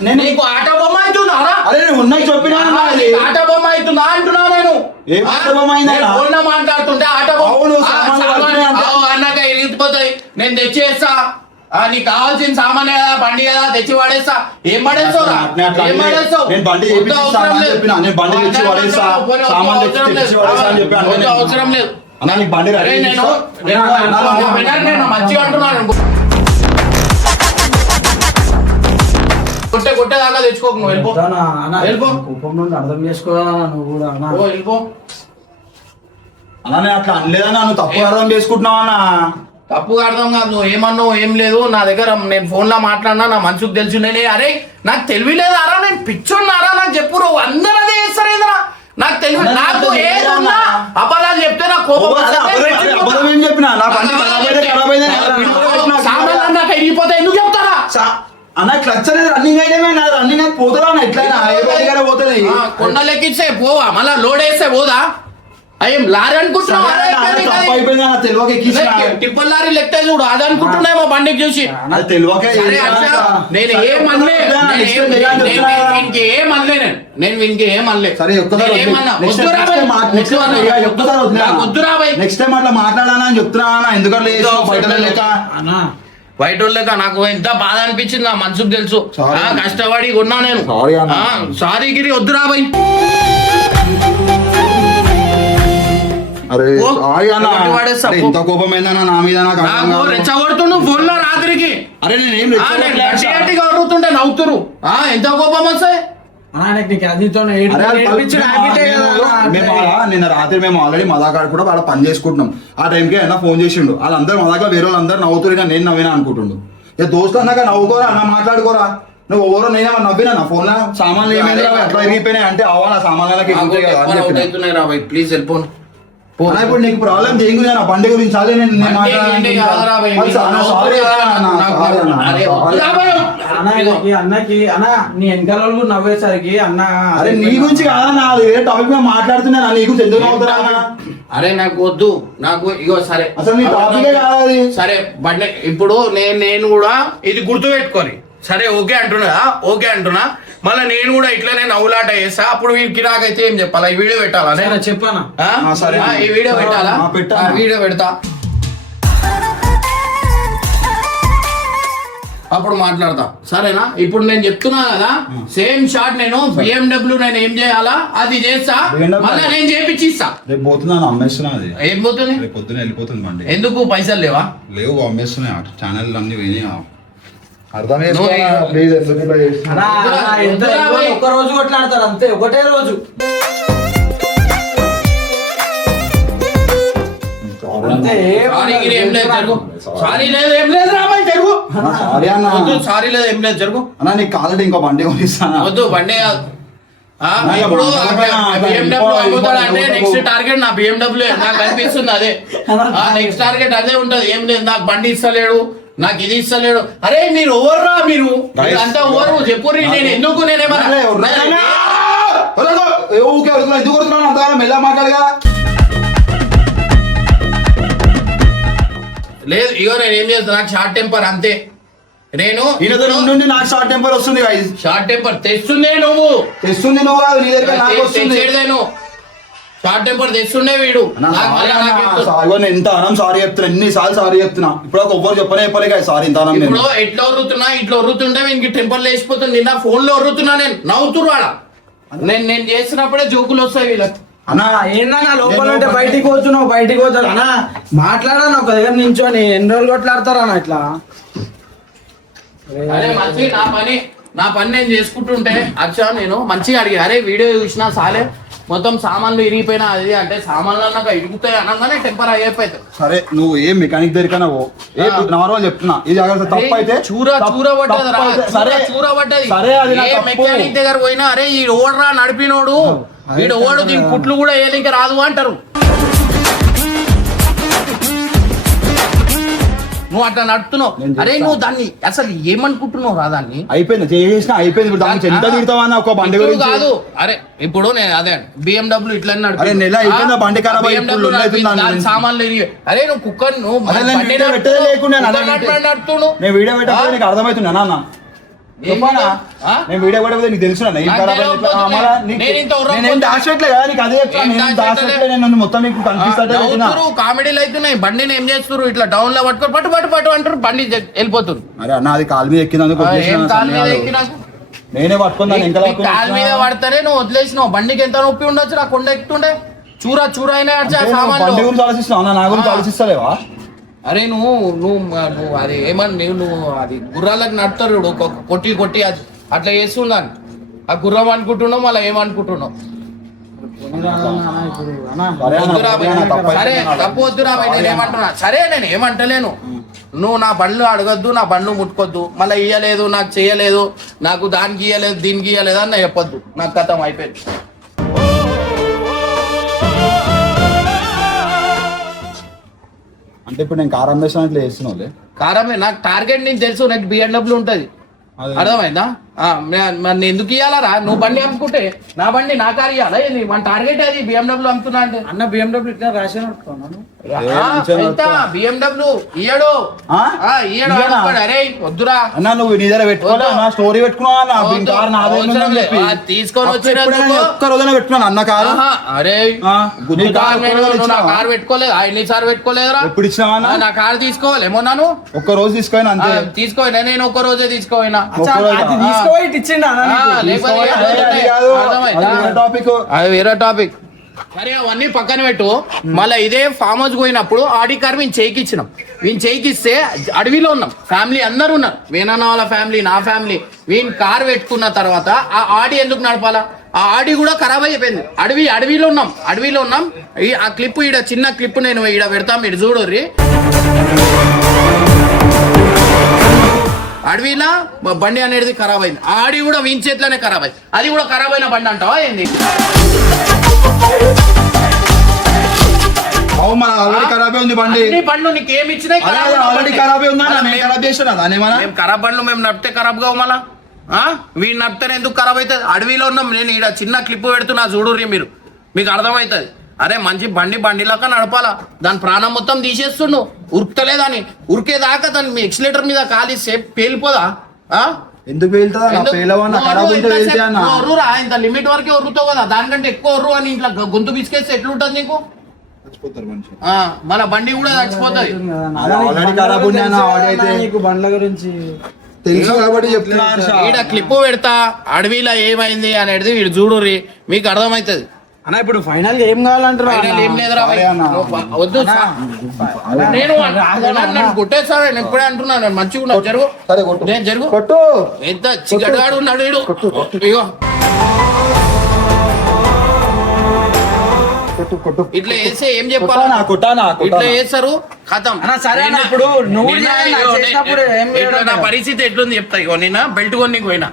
నేను నీకు ఆట బొమ్మ అవుతున్నారా? అరే నేను ఉన్నాయి చెప్పినా ఆట బొమ్మ అవుతుందా అంటున్నా నేను. ఏం ఆట బొమ్మ అయిందన్నా? ఫోన్ మాట్లాడుతుంటే ఆట అవును, సామాన్లు పడుతున్నాయి అంతే. అన్నాక ఇరిగిపోతాయి. నేను తెచ్చేస్తా. నీకు కావాల్సిన సామాన్ కదా, బండి కదా, తెచ్చి పడేస్తా. ఏం పడేస్తావురా? ఏం పడేస్తావు? నేను బండి అవసరం లేదు. నేను బండి తెచ్చి పడేస్తా, సామాన్ తెచ్చి పడేస్తా అని చెప్పి అవసరం లేదు. అన్న నీకు బండి రెడీ నేను మంచిగా అంటున్నాను. కొట్టేదాకా తెచ్చుకోకు. నువ్వు వెళ్ళిపో. వెళ్ళిపో. కోపం నుండి అర్థం చేసుకోవాలన్నా నువ్వు కూడా అన్న. వెళ్ళిపో. అన్న నేను అట్లా అనలేదన్నా, నువ్వు తప్పు అర్థం చేసుకుంటున్నావు అన్న. తప్పుగా అర్థం కాదు. నువ్వు ఏమన్నావు ఏం లేదు. నా దగ్గర నేను ఫోన్ లో మాట్లాడినా నా మనసుకు తెలుసు. నేనే అరే నాకు తెలివిలేదు అరా, నేను పిచ్చోన్నారా నాకు చెప్పు. అందరూ అదే చేస్తారు ఏదరా. నాకు తెలివి. నాకు ఏదన్నా అబద్ధాలు చెప్తే నాకు కోపం అబద్ధం ఏం చెప్పినా? నా బండి ఖరాబ్ అయితే ఖరాబ్ అయితే సామాన్లు నాకు ఇరిగిపోతే ఎందుకు చెప్తారా? అన్న క్లచ్ అనేది రన్నింగ్ అయితేమే నా రన్నింగ్ అయితే పోతుందా అన్న ఎట్లయినా ఏ రోడ్డుగానే పోతుంది కొండలు ఎక్కిస్తే పోవా మళ్ళా లోడ్ వేస్తే పోదా అయ్యం లారీ అనుకుంటున్నావు తప్పు అయిపోయింది అన్న తెలియక ఎక్కించిన టిప్పల్ లారీ లెక్క చూడు అది అనుకుంటున్నామో బండికి చూసి అది తెలియక సరే అచ్చా, నేను ఏమనలే నేను వీనికి ఏమనలే సరే వద్దురా భయ్ నెక్స్ట్ టైం అట్లా మాట్లాడానా అని చెప్తున్నా అన్న ఎందుకంటే బయట లేక బయట వాళ్ళక నాకు ఎంత బాధ అనిపించింది నా మనసుకు తెలుసు Sorry. కష్టపడి కొన్నా నేను Sorry అన్న. సారీ గిరి వద్దురా భయ్ అరే ఓ, సారీ అన్న ఎవరిని వాడేస్తా, అరే, పో. ఎంత కోపం అయిందన్న నా మీద నాకు అర్థం నాకు కాదు. రెచ్చగొడుతుండు ఫోన్ లో రాత్రికి అరే నేనేం గట్టిగా అడుగుతుంటే నవ్వుతురు ఎంత కోపం వస్తాయి నీకు అదితో నిన్న రాత్రి మేము ఆల్రెడీ మదాకాడ కూడా వాళ్ళ పని చేసుకుంటున్నాం ఆ టైంకి అయినా ఫోన్ చేసిండు వాళ్ళందరూ మదాకా వేరే వాళ్ళందరూ నవ్వుతురు నేను నవ్వినా అనుకుంటుండు ఇక దోస్తు అన్నాక నవ్వుకోరా అన్న మాట్లాడుకోరా నువ్వు ఎవరో నేనే నవ్వినా నా ఫోన్ లో సామాన్లు ఏమైంది అట్లా ఎరిగిపోయినాయి అంటే అవ్వాలి ఆ సామాన్లకి ప్లీజ్ వెళ్ళిపోను అన్న, ఇప్పుడు నీకు ప్రాబ్లం దేని గురించి నా బండి గురించి అదే నేను నేను అన్నకి అన్న నీ వెనకాల వాళ్ళు నవ్వేసరికి అన్న అరే నీ గురించి కాదన్నా అది వేరే టాపిక్ మీద మాట్లాడుతున్నా నీ గురించి ఎందుకు నవ్వుతున్నా అన్న? అరే నాకు వద్దు నాకు ఇగో సరే అసలు నీ టాపికే కాదు అది సరే బండి ఇప్పుడు నేను కూడా ఇది గుర్తు పెట్టుకొని సరే ఓకే అంటున్నా మళ్ళీ నేను కూడా ఇట్లనే నవ్వులాట చేస్తా అప్పుడు వీడికి నాకైతే ఏం చెప్పాలా ఈ వీడియో పెట్టాలా నేను చెప్పానా సరే. ఈ వీడియో పెట్టాలా పెట్టా. వీడియో పెడతా అప్పుడు మాట్లాడతా సరేనా ఇప్పుడు నేను చెప్తున్నా కదా సేమ్ షాట్ నేను BMW నేను ఏం చేయాలా అది చేస్తా BMW? మళ్ళీ నేను చేపించి ఇస్తా రేపు పోతున్నాను అమ్మేస్తున్నా అది ఏం పోతుంది రేపు పొద్దున వెళ్ళిపోతుంది బండి ఎందుకు పైసలు లేవా లేవు అమ్మేస్తున్నాయి ఛానల్ అన్ని పోయినాయి అర్థం నువ్వు చేసుకోవాలా? ప్లీజ్ ఎందుకు ఇట్లా చేస్తున్నావు? ఒక్క రోజు కొట్లాడతారు అంతే ఒకటే రోజు అంతే సారీ గిరి ఏం లేదు జరుగు సారీ లేదు ఏం లేదు రాబాయ్ జరుగు సారీ అన్న వద్దు సారీ లేదు ఏం లేదు జరుగు అన్న నీకు కావాలంటే ఇంకో బండి కొనిస్తానా వద్దు బండి కాదు. ఇప్పుడు BMW అమ్ముతాడంటే నెక్స్ట్ టార్గెట్ నా BMW నాకు అనిపిస్తుంది అదే నెక్స్ట్ టార్గెట్ అదే ఉంటది ఏం లేదు నాకు బండి ఇస్తలేడు నాకు ఇది ఇస్తలేడు అరే మీరు ఓవర్రా మీరు అంతా ఓవరు చెప్పుర్రి నేను ఎందుకు నేనేమన్నా ఊకే అడుగుతున్నా ఎందుకు కొడుతున్నాను అంతగానో మెల్ల మాట్లాడగా లేదు ఇగో నేను ఏం చేస్తాను నాకు షార్ట్ టెంపర్ అంతే నేను ఈయనతో నుండి నాకు షార్ట్ టెంపర్ వస్తుంది guys. షార్ట్ టెంపర్ తెస్తుందే నువ్వు తెస్తుంది నువ్వు కాదు నీ దగ్గర నాకు వస్తుంది తెచ్చేదే షార్ట్ టెంపర్ తెస్తుండే వీడు నేను ఎంత అనం సారీ చెప్తున్నా ఎన్నిసార్లు సారీ చెప్తున్నా ఇప్పుడు ఒక ఒవ్వరు చెప్పలే సారీ ఇంత అనం నేను ఇప్పుడు ఎట్లా ఒర్రుతున్నా ఇట్లా ఒర్రుతుంటే వీనికి టెంపర్ లేచిపోతుంది నిన్న ఫోన్ లో ఒర్రుతున్నా నేను నవ్వుతున్నా నేను చేసినప్పుడే జోకులు వస్తాయి వీళ్ళకి అన్నా ఏందన్నా లోపల ఉంటే బయటికి పోతున్నావు అన్నా మాట్లాడాను ఒక దగ్గర నించోని ఎన్ని రోజులు కొట్లాడతారన్నా ఇట్లా అరే మంచి నా పని నేను చేసుకుంటుంటే అచ్చా నేను మంచిగా అడిగా అరే వీడియో చూసినా సాలే మొత్తం సామాన్లు ఇరిగిపోయినా అది అంటే సామాన్లు అన్నాక ఇరుగుతాయి అనగానే టెంపర్ అయిపోతాయి సరే నువ్వు ఏ మెకానిక్ దగ్గర నార్మల్ చెప్తున్నా ఇది జాగ్రత్త తప్పు అయితే చూర పడ్డది సరే అది నా ఏ తప్పు. మెకానిక్ దగ్గర పోయినా అరే ఈ ఓడరా నడిపినోడు వీడు ఓడు దీని కుట్లు కూడా ఏలింక రాదు అంటారు నువ్వు అట్లా నడుపుతున్నావు అరే నువ్వు దాన్ని అసలు ఏమనుకుంటున్నావు రా దాన్ని అయిపోయింది చేసిన అయిపోయింది ఇప్పుడు దానికి ఎంత తిడతావా ఒక బండి ఇప్పుడు గురించి కాదు అరే ఇప్పుడు నేను అదే BMW ఇట్లా అరే నెల అయిపోయిందా బండి ఖరాబ్ అయ్యి ఇప్పుడు లొల్లి అవుతుంది దాని గురించి. సామాన్లు ఇరిగి అరే నువ్వు కుక్కర్ నువ్వు అదే నేను బండి వీడియో పెట్టేదే లేకుండా నడుపుతున్నావు నేను వీడియో పెట్టకపోతే నీకు అర్థమవుతున్నా నాన్న చెప్పానా ఆ? నేను వీడియో పెట్టకపోతే నీకు తెలుసు నాకు తెలియకపోతే నేను ఇంత ఉర్రకపోతే- నేను దాచిపెట్టలే కదా నీకు అదే చెప్తాను ఏం నేను దాచిపెట్టలే? దాచిపెట్టలే నేను మొత్తం నీకు కనిపిస్తాడే కామెడీలు అవుతున్నాయి బండిని ఏం చేస్తున్నారు ఇట్లా డౌన్ లో పట్టుకొని పట్టు అంటారు బండి వెళ్ళిపోతుంది అరే అన్న అది కాలు మీద ఎక్కినందుకు వదిలేసిన ఏం కాలు మీద సమయాలు. ఎక్కినాక నేనే పట్టుకున్నాను ఇంకా నీ కాలు మీద పడతానే నువ్వు వదిలేసినావు బండికి ఎంత నొప్పి ఉండొచ్చు నా కొండ ఎక్కుతుండే చూర అయినా సామాన్లు బండి గురించి ఆలోచిస్తున్నావు అన్న నా గురించి ఆలోచిస్తలేవా అరే నువ్వు అది ఏమని నువ్వు అది గుర్రాలకు నడుతారు చూడు, కొట్టి అది అట్లా చేస్తున్నాను ఆ గుర్రం అనుకుంటున్నావు మళ్ళీ ఏమనుకుంటున్నావు సరే అన్న, వద్దురా భయ్. అన్న, తప్పు సరే అయిపోయింది తప్పు వద్దురా భయ్, నేను ఏమంటున్నా సరే నేను ఏమంటలేను నువ్వు నా బండ్లు అడగద్దు నా బండ్లు ముట్టుకోద్దు మళ్ళీ ఇయ్యలేదు నాకు చేయలేదు నాకు దానికి ఇయ్యలేదు దీనికి ఇయ్యలేదు అని నాకు చెప్పొద్దు నాకు కథం అయిపోయింది అంటే ఇప్పుడు నేను కార్ అమ్మేసిన ఇట్లా చేస్తున్నావులే కారమే నాకు టార్గెట్ నీకు తెలుసు నాకు BMW ఉంటుంది అదే. అర్థమైందా మరి నేను ఎందుకు ఇయ్యాలరా? నువ్వు బండి అమ్ముకుంటే నా బండి నా కారు ఇయ్యాలా ఏంది? మన టార్గెట్ అది BMW అమ్ముతున్నా అంటే. అన్న BMW ఇట్లా రాసి నడుపుతున్నాను. ఎంత BMW ఇయ్యడు ఆ? ఇయ్యడు ఇయ్యనా? అనుకోడు. అరే వద్దురా అన్న నువ్వు నీ దగ్గర పెట్టుకోలే నా స్టోరీ పెట్టుకున్నావా అన్న? వద్దు. కారు నాదే అవసరం ఉందని లేదు. చెప్పి. తీసుకొని అప్పుడు ఎప్పుడైనా వచ్చినందుకు ఒక్క రోజున పెట్టుకున్నాను అన్న కారు. అరే ఆ, నీ నీ కారు కారు నువ్వు నా ఇచ్చినావా? కారు పెట్టుకోలేదు ఎన్నిసార్లు పెట్టుకోలేదురా? ఎప్పుడు ఇచ్చినావా అన్న? నా కారు తీసుకోవాలి ఏమన్నాను? ఒక్క రోజు తీసుకోయినా అంతే. తీసుకోయినా నేను ఒక్క రోజే తీసుకోయినా. అచ్చా, అది తీసుకోపోయి ఇటు ఇచ్చిండు అన్న నీకు. లేకపోతే అది కాదు. అర్థమైందా? అది వేరే టాపిక్. అది వేరే టాపిక్. సరే అవన్నీ పక్కన పెట్టు. మళ్ళీ ఇదే ఫామ్ హౌస్ పోయినప్పుడు ఆడి కార్ వీని చేయికి ఇచ్చినాం. వీని చేయికి ఇస్తే అడవిలో ఉన్నాం, ఫ్యామిలీ అందరూ ఉన్నారు, వేనన్న వాళ్ళ ఫ్యామిలీ, నా ఫ్యామిలీ. వీని కార్ పెట్టుకున్న తర్వాత ఆ ఆడి ఎందుకు నడపాలా? ఆ ఆడి కూడా ఖరాబ్ అయిపోయింది. అడవిలో ఉన్నాం. ఆ క్లిప్ ఈడ చిన్న క్లిప్ నేను ఈడ పెడతాం, మీరు చూడర్రి. అడవిలా బండి అనేది ఖరాబ్ అయింది. ఆ ఆడి కూడా వీని చేతిలోనే ఖరాబ్ అయింది. అది కూడా ఖరాబ్ అయిన బండి అంటావా ఏంది? అవు మన ఆల్రెడీ ఖరాబే ఉంది బండి. అన్ని బండ్లు నీకు ఏమి ఇచ్చినాయి? అదే ఖరాబ్ ఉన్న ఆల్రెడీ బండి. ఖరాబే ఉందా? మళ్ళా నేను ఖరాబ్ చేస్తున్నా దానేమన్నా? మేము ఖరాబ్ బండ్లు మేము నడిపితే ఖరాబ్ కావు మళ్ళా. వీడిని నడిపితే ఎందుకు ఖరాబ్ అవుతుంది? అడవిలో ఉన్నాం. నేను ఈడ చిన్న క్లిప్ పెడుతున్నా చూడుర్రి, మీరు మీకు అర్థమవుతుంది. అరే మంచి బండిలాగా నడపాలా? దాని ప్రాణం మొత్తం తీసేస్తుండు. ఉరుకుతలేదని ఉరికేదాకా దాన్ని ఎక్సిలేటర్ మీద కాలిస్తే పేలిపోదా? ఎందుకు వెళ్తుందా? పేలవన్నా ఖరాబ్ ఉంటే వెళ్తే అన్న. ఒర్రురా, ఇంత లిమిట్ వరకే ఒర్రుతావు కదా, దానికంటే ఎక్కువ ఒర్రు అని ఇంట్లో గొంతు పిసికేస్తే ఎట్లుంటది నీకు? చచ్చిపోతారు మనిషి. మన బండి కూడా చచ్చిపోతుంది. ఆల్రెడీ ఖరాబ్ ఉంది అన్న ఆడి అయితే. నీకు బండ్ల గురించి తెలుసు కాబట్టి చెప్తున్నా హర్ష. ఈడ క్లిప్ పెడతా, అడవిలో ఏమైంది అనేది వీడు చూడుర్రి, మీకు అర్థమవుతుంది. అన్న ఇప్పుడు ఫైనల్ ఏం కావాలంటారు? ఫైనల్ ఏం లేదురా భయ్. అరే అన్న. వద్దు నేను నన్ను కొట్టేస్తాను. నేను ఎప్పుడే అంటున్నా, నేను మంచిగా ఉన్నా. జరుగు, సరే కొట్టు. నేను జరుగు. కొట్టు. ఎంత చిగడగాడు ఉన్నాడు వీడు. ఇగో కొట్టు కొట్టు. ఇట్లా వేస్తే ఏం కొట్టానా, చెప్పాలి? కొట్టానా, ఇట్లా కొట్టానా. వేస్తారు కథం. అన్న సరే అన్న, ఇప్పుడు నువ్వు చేసినప్పుడు ఏం ఇట్లా నా పరిస్థితి ఎట్లుంది చెప్తా. ఇగో నిన్న బెల్ట్ కొనికి పోయినా,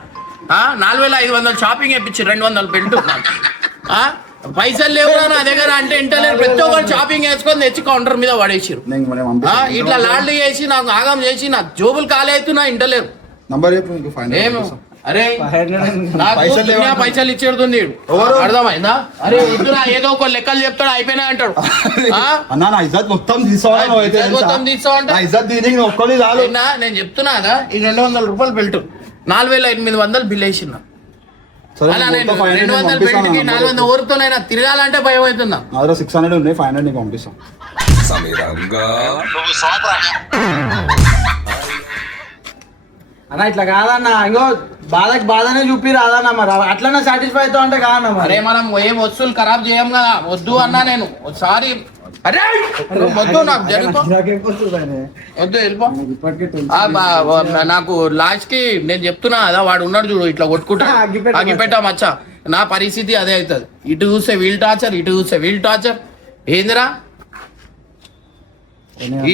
4500 షాపింగ్ చేయించి 200 బెల్ట్. పైసలు లేవురా నా దగ్గర అంటే ఇంటలేరు. ప్రతి ఒక్కరు షాపింగ్ వేసుకొని తెచ్చి కౌంటర్ మీద పడేసారు. నేను మనం పంపిస్తాను. ఇట్లా లాల్డ్ చేసి నాకు ఆగం చేసి నా జోబులు ఖాళీ అవుతున్నా ఇంటలేరు. నంబర్ చెప్పు నీకు ఫైనల్ ఏం పంపిస్తాం. అరే నాకు పైసలు దునియా లేవా? పైసలు ఇచ్చేడుతుంది వీడు. ఎవరు? అర్థమైందా? అరే వద్దురా, ఏదో ఒక లెక్కలు చెప్తాడు అయిపోయినా అంటాడు. అన్నా నా ఇజ్జత్ మొత్తం తీసుకోవాలి నువ్వు అయితే ఇజ్జత్ మొత్తం తెలుసా? తీసుకోవాలంటే? నా ఇజ్జత్ దీనికి నువ్వు ఒక్కడి చాలు. నేను చెప్తున్నా కదా, ఈ 200 రూపాయలు బెల్ట్ 4800 బిల్ వేసిన. సరే అలా నేను మొత్తం 500 200 పంపిస్తాను బెల్ట్ కి అన్న. 400 ఊరుతోనైనా తిరగాలంటే భయం అవుతుందా? నా దగ్గర 600 ఉన్నాయి, 500 నీకు పంపిస్తాం. అన్న ఇట్లా కాదన్న, ఇంకో బాధకి బాధనే చూపి రాదన్న. మరి అట్లనే సాటిస్ఫై అవుతావు అంటే కాదన్న. అరే మరి మనం ఏం వస్తువులు ఖరాబ్ చేయం కదా, వద్దు అన్నా నేను ఒకసారి. అరే వద్దు, నాకు జరుగుతా వద్దు, వెళ్ళిపో. ఇప్పటికే నాకు లాస్ట్ కి నేను చెప్తున్నా కదా, వాడు ఉన్నాడు చూడు ఇట్లా కొట్టుకుంటా అగిపెట్టా మచ్చా. నా పరిస్థితి అదే అవుతుంది. ఇటు చూస్తే వీల్ టార్చర్, ఇటు చూస్తే వీల్ టార్చర్. ఏందిరా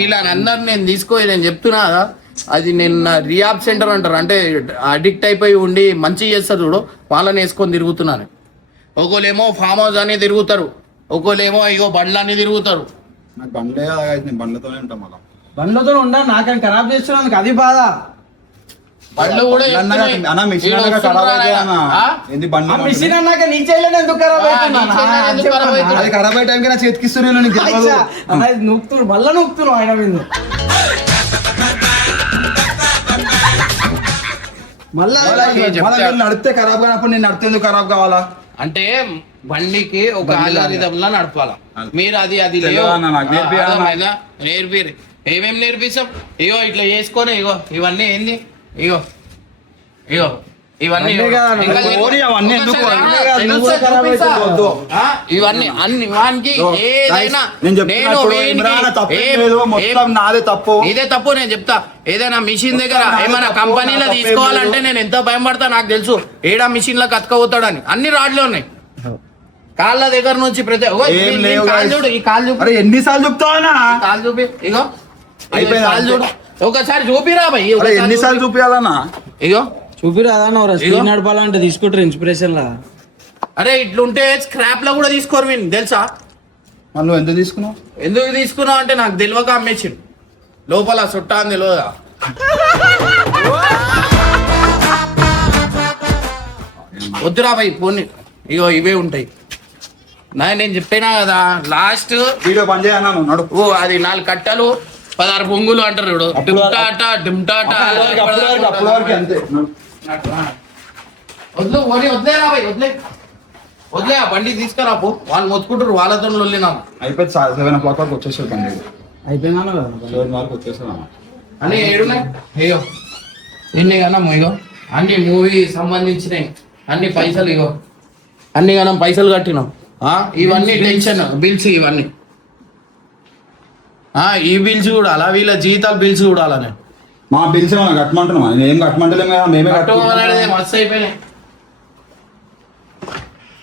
ఇలా అందరు నేను నేను చెప్తున్నా కదా, అది నేను రియాబ్ సెంటర్ అంటారు, అంటే అడిక్ట్ అయిపోయి ఉండి మంచిగా చేస్తారు చూడు, వాళ్ళని వేసుకొని తిరుగుతున్నాను. ఒకళ్ళేమో ఫామ్ హౌస్ అని తిరుగుతారు, ఒకళ్ళేమో ఇగో బండ్లన్నీ తిరుగుతారు. నాకు బండ్లే నేను బండ్లతోనే ఉంటాం అలా. బండ్లతో ఉండా నాకని ఖరాబ్ చేస్తున్నాను, అది బాధ. బండ్లు కూడా అన్న మిషన్ అన్నాక ఖరాబ్ అయితే అన్న. ఏంది బండి ఆ మిషన్ అన్నాక నీ చేయలేని ఎందుకు ఖరాబ్ అవుతున్నా? నీ చేయలేని ఎందుకు ఖరాబ్ అవుతున్నా? అది ఖరాబ్ అయ్యే టైంకి నా చేతికిస్తున్నారు నీకు తెలియదు. నూక్తున్నారు, మళ్ళా నూక్తున్నావు ఆయన మీద. మళ్ళా నడిపితే ఖరాబ్ కానప్పుడు నేను నడితే ఎందుకు ఖరాబ్ కావాలా? అంటే బండికి ఒక ఆల్గరిథంలో నడపాల. మీరు అది తెలియదు అన్న, నాకు నేర్పియాలన్నా. నేర్పిరి. ఏమేమి నేర్పిస్తాం? ఇగో ఇట్లా చేసుకొని, ఇగో ఇవన్నీ ఏంది, ఇగో ఇగో ఇవన్నీ అంతే కదా అన్న. ఇంకా ఓరి అవన్నీ ఎందుకు? అంతే కదా, తెలుసా, నువ్వు కూడా ఖరాబ్ చూపిస్తా. అవుతావు. ఇవన్నీ అన్ని వానికి ఏదైనా నేను చెప్తున్నా ఇప్పుడు ఇమ్రాన్ తప్పేం లేదు, మొత్తం నాదే తప్పు. ఇదే తప్పు. నేను చెప్తా, ఏదైనా మిషన్ దగ్గర ఏమైనా కంపెనీలో తీసుకోవాలంటే నేను ఎంత భయం పడతా నాకు తెలుసు. ఏడా మిషన్ లో కతకపోతాడని. అన్ని రాడ్లు ఉన్నాయి కాళ్ళ దగ్గర నుంచి ప్రతి ఏం లేవు కాలు చూడు, ఈ కాలు చూపి, అరే ఎన్నిసార్లు చెప్తావా? కాలు చూపి, ఇగో అయిపోయింది, కాలు చూడు, ఒకసారి చూపిరా భయ్. అరే ఎన్నిసార్లు చూపించాలన్నా? ఇగో చూపిరాదన్న, స్పీడ్ నడపాలంటే తీసుకుంటారు ఇన్స్పిరేషన్ లా. అరే ఇట్లుంటే స్క్రాప్ లో కూడా తీసుకోరు వీళ్ళు తెలుసా? మరి నువ్వు ఎంత తీసుకున్నావు? ఎందుకు తీసుకున్నావు అంటే నాకు తెలియక అమ్మేసిండు. లోపల చుట్టా అని తెలియదా? వద్దురా భయ్ పోనీ. ఇగో ఇవే ఉంటాయి నేను చెప్పినా కదా లాస్ట్. వీడియో పని చేయన్నా నువ్వు నడు. ఓ అది 4 కట్టలు 16 పొంగులు అంటారు చూడు. టిమ్టాటా టిమ్టాటా. అప్పుడు వరకు అంతే నడు. వద్దు వదిలేరా భయ్ వదిలే ఆ బండి తీసుకురా పో. వాళ్ళు మొత్తుకుంటారు వాళ్ళతో వెళ్ళినాం. అయిపోయింది 7 o'clock వరకు వచ్చేసాడు పండుగ. అయిపోయిందా కదా 7 వరకు వచ్చేసాడు. అన్నీ ఏడున్నాయి అయ్యో ఎన్ని కన్నా ఇగో అన్ని మూవీ సంబంధించినవి అన్ని పైసలు ఇగో అన్ని కన్నా పైసలు కట్టినాం. ఇవన్నీ టెన్షన్ బిల్స్ ఇవన్నీ ఈ బిల్స్ కూడా అలా వీళ్ళ జీతాలు బిల్స్ కూడా అలానే మా బిల్స్ ఏమన్నా కట్టమంటున్నావా? నేను ఏం కట్టమంటలేము కదా, మేమే కట్టుకోవాలనేది మస్తు అయిపోయినాయి.